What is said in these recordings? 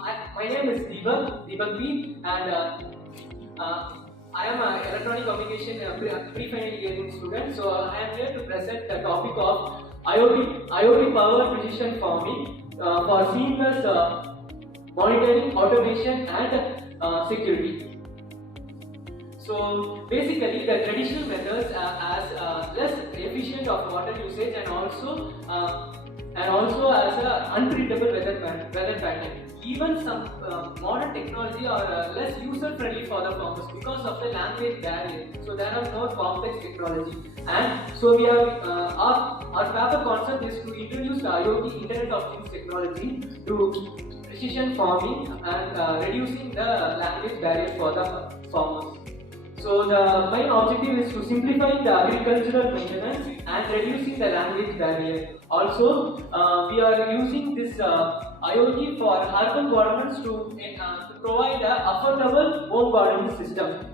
My name is Deepak B, and I am an electronic communication pre-final engineering student. So I am here to present the topic of IoT-Powered precision farming for seamless monitoring, automation, and security. So basically, the traditional methods are as less efficient of water usage and also as an unpredictable weather pattern. Even some modern technology are less user-friendly for the farmers because of the language barrier. So there are more complex technology, and so we are our paper concept is to introduce the IoT Internet of Things technology to precision farming and reducing the language barrier for the farmers. So the main objective is to simplify the agricultural maintenance and reducing the language barrier. Also, we are using this IoT for urban governments to provide an affordable home gardening system.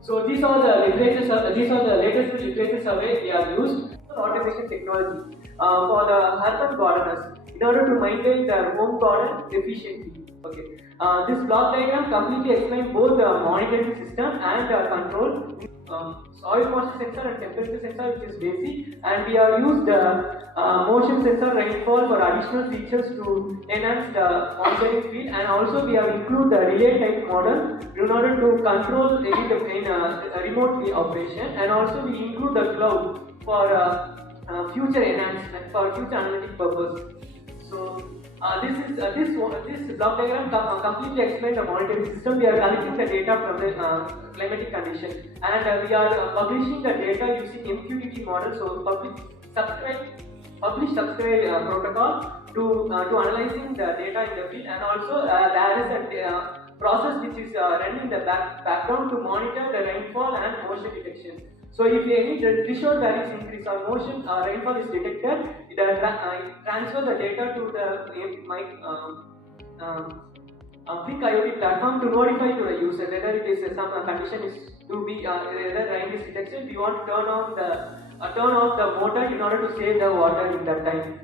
So these are the latest literature survey we have used automation technology for the urban gardeners in order to maintain their home garden efficiently. Okay. This block diagram completely explains both the monitoring system and control. Soil moisture sensor and temperature sensor, which is basic, and we have used motion sensor rainfall for additional features to enhance the monitoring field, and also we have included the relay type model in order to control in remote operation, and also we include the cloud for future enhancement for future analytic purpose. So this block diagram completely explains the monitoring system. We are collecting the data from the climatic condition, and we are publishing the data using MQTT model. So publish subscribe protocol to analyzing the data in the field, and also there is a process which is running in the background to monitor the rainfall and motion detection. So if any threshold values increase or motion rainfall is detected, it transfer the data to the Blink IoT platform to notify to the user whether it is some condition is to be whether rain is detected. We want to turn off the motor in order to save the water in that time.